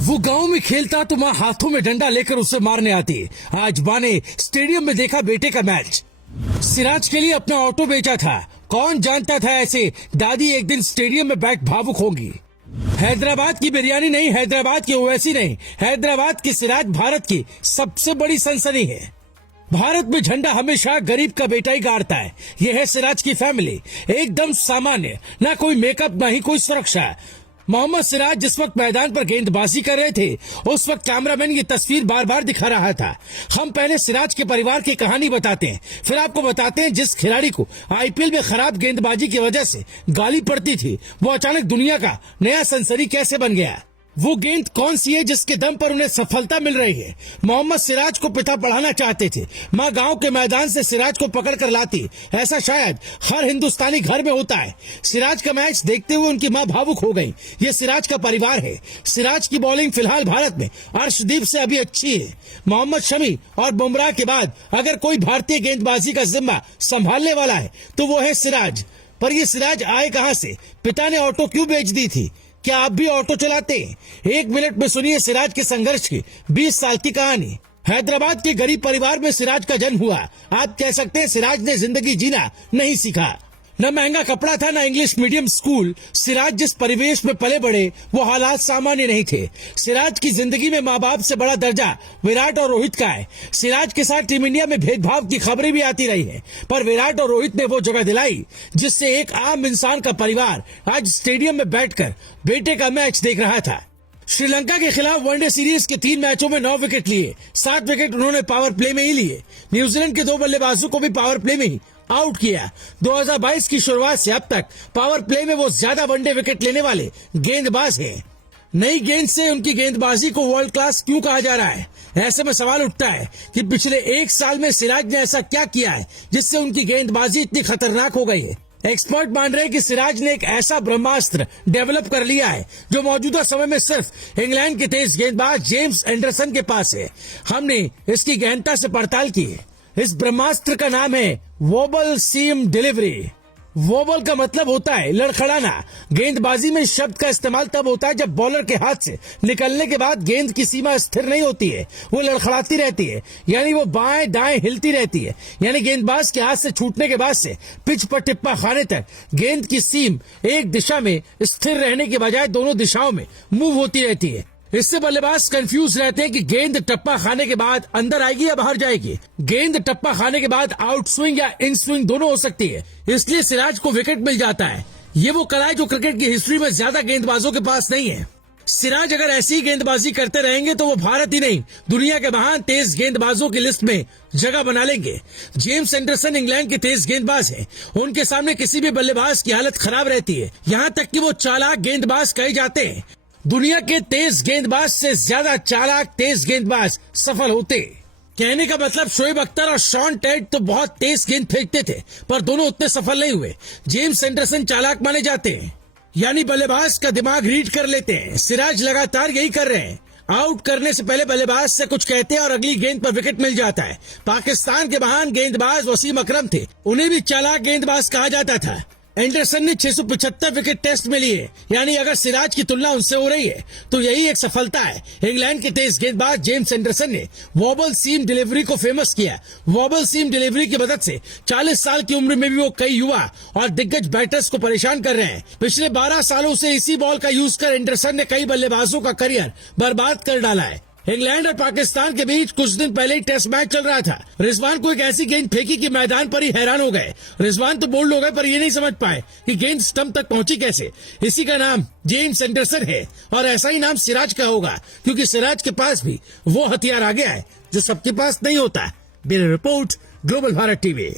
वो गांव में खेलता तो माँ हाथों में डंडा लेकर उसे मारने आती। आज माँ ने स्टेडियम में देखा बेटे का मैच। सिराज के लिए अपना ऑटो बेचा था। कौन जानता था ऐसे दादी एक दिन स्टेडियम में बैठ भावुक होंगी। हैदराबाद की बिरयानी नहीं, हैदराबाद की ओवैसी नहीं, हैदराबाद की सिराज भारत की सबसे बड़ी सनसनी है। भारत में झंडा हमेशा गरीब का बेटा ही गाड़ता है। यह है सिराज की फैमिली, एकदम सामान्य, ना कोई मेकअप ना ही कोई सुरक्षा। मोहम्मद सिराज जिस वक्त मैदान पर गेंदबाजी कर रहे थे उस वक्त कैमरामैन ये तस्वीर बार बार दिखा रहा था। हम पहले सिराज के परिवार की कहानी बताते हैं, फिर आपको बताते हैं जिस खिलाड़ी को आईपीएल में खराब गेंदबाजी की वजह से गाली पड़ती थी वो अचानक दुनिया का नया सनसनी कैसे बन गया। वो गेंद कौन सी है जिसके दम पर उन्हें सफलता मिल रही है। मोहम्मद सिराज को पिता पढ़ाना चाहते थे। माँ गांव के मैदान से सिराज को पकड़ कर लाती। ऐसा शायद हर हिंदुस्तानी घर में होता है। सिराज का मैच देखते हुए उनकी माँ भावुक हो गई। ये सिराज का परिवार है। सिराज की बॉलिंग फिलहाल भारत में अर्शदीप से अभी अच्छी है। मोहम्मद शमी और बुमराह के बाद अगर कोई भारतीय गेंदबाजी का जिम्मा संभालने वाला है तो वो है सिराज। पर ये सिराज आए कहां से? पिता ने ऑटो क्यों बेच दी थी? क्या आप भी ऑटो चलाते हैं? 1 मिनट में सुनिए सिराज के संघर्ष की 20 साल की कहानी। हैदराबाद के गरीब परिवार में सिराज का जन्म हुआ। आप कह सकते हैं सिराज ने जिंदगी जीना नहीं सीखा। न महंगा कपड़ा था, न इंग्लिश मीडियम स्कूल। सिराज जिस परिवेश में पले बड़े वो हालात सामान्य नहीं थे। सिराज की जिंदगी में माँ बाप से बड़ा दर्जा विराट और रोहित का है। सिराज के साथ टीम इंडिया में भेदभाव की खबरें भी आती रही है, पर विराट और रोहित ने वो जगह दिलाई जिससे एक आम इंसान का परिवार आज स्टेडियम में बैठकर बेटे का मैच देख रहा था। श्रीलंका के खिलाफ वनडे सीरीज के 3 मैचों में 9 विकेट लिए। 7 विकेट उन्होंने पावर प्ले में ही लिए। न्यूजीलैंड के 2 बल्लेबाजों को भी पावर प्ले में ही आउट किया। 2022 की शुरुआत से अब तक पावर प्ले में वो ज्यादा वनडे विकेट लेने वाले गेंदबाज हैं। नई गेंद से उनकी गेंदबाजी को वर्ल्ड क्लास क्यों कहा जा रहा है? ऐसे में सवाल उठता है कि पिछले 1 साल में सिराज ने ऐसा क्या किया है जिससे उनकी गेंदबाजी इतनी खतरनाक हो गई है। एक्सपर्ट मान रहे हैं कि सिराज ने एक ऐसा ब्रह्मास्त्र डेवलप कर लिया है जो मौजूदा समय में सिर्फ इंग्लैंड के तेज गेंदबाज जेम्स एंडरसन के पास है। हमने इसकी गहनता से पड़ताल की है। इस ब्रह्मास्त्र का नाम है वोबल सीम डिलीवरी। वोबल का मतलब होता है लड़खड़ाना। गेंदबाजी में शब्द का इस्तेमाल तब होता है जब बॉलर के हाथ से निकलने के बाद गेंद की सीमा स्थिर नहीं होती है, वो लड़खड़ाती रहती है, यानी वो बाएं दाएं हिलती रहती है। यानी गेंदबाज के हाथ से छूटने के बाद से पिच पर टिप्पा खाने तक गेंद की सीम एक दिशा में स्थिर रहने के बजाय दोनों दिशाओं में मूव होती रहती है। इससे बल्लेबाज कंफ्यूज रहते हैं कि गेंद टप्पा खाने के बाद अंदर आएगी या बाहर जाएगी। गेंद टप्पा खाने के बाद आउट स्विंग या इन स्विंग दोनों हो सकती है, इसलिए सिराज को विकेट मिल जाता है। ये वो कला है जो क्रिकेट की हिस्ट्री में ज्यादा गेंदबाजों के पास नहीं है। सिराज अगर ऐसी ही गेंदबाजी करते रहेंगे तो वो भारत ही नहीं दुनिया के महान तेज गेंदबाजों की लिस्ट में जगह बना लेंगे। जेम्स एंडरसन इंग्लैंड के तेज गेंदबाज हैं। उनके सामने किसी भी बल्लेबाज की हालत खराब रहती है, यहाँ तक कि वो चालाक गेंदबाज कहे जाते हैं। दुनिया के तेज गेंदबाज से ज्यादा चालाक तेज गेंदबाज सफल होते। कहने का मतलब शोएब अख्तर और शॉन टेट तो बहुत तेज गेंद फेंकते थे पर दोनों उतने सफल नहीं हुए। जेम्स एंडरसन चालाक माने जाते हैं, यानी बल्लेबाज का दिमाग रीड कर लेते हैं। सिराज लगातार यही कर रहे हैं। आउट करने से पहले बल्लेबाज से कुछ कहते हैं और अगली गेंद पर विकेट मिल जाता है। पाकिस्तान के महान गेंदबाज वसीम अकरम थे, उन्हें भी चालाक गेंदबाज कहा जाता था। एंडरसन ने 675 विकेट टेस्ट में लिए, यानी अगर सिराज की तुलना उनसे हो रही है तो यही एक सफलता है। इंग्लैंड के तेज गेंदबाज जेम्स एंडरसन ने वॉबल सीम डिलीवरी को फेमस किया। वॉबल सीम डिलीवरी की मदद से 40 साल की उम्र में भी वो कई युवा और दिग्गज बैटर्स को परेशान कर रहे हैं। पिछले 12 सालों से इसी बॉल का यूज कर एंडरसन ने कई बल्लेबाजों का करियर बर्बाद कर डाला है। इंग्लैंड और पाकिस्तान के बीच कुछ दिन पहले ही टेस्ट मैच चल रहा था। रिजवान को एक ऐसी गेंद फेंकी कि मैदान पर ही हैरान हो गए। रिजवान तो बोल्ड हो गए पर ये नहीं समझ पाए कि गेंद स्टंप तक पहुंची कैसे। इसी का नाम जेम्स एंडरसन है और ऐसा ही नाम सिराज का होगा क्योंकि सिराज के पास भी वो हथियार आ गया है जो सबके पास नहीं होता। Bureau report, global Bharat TV.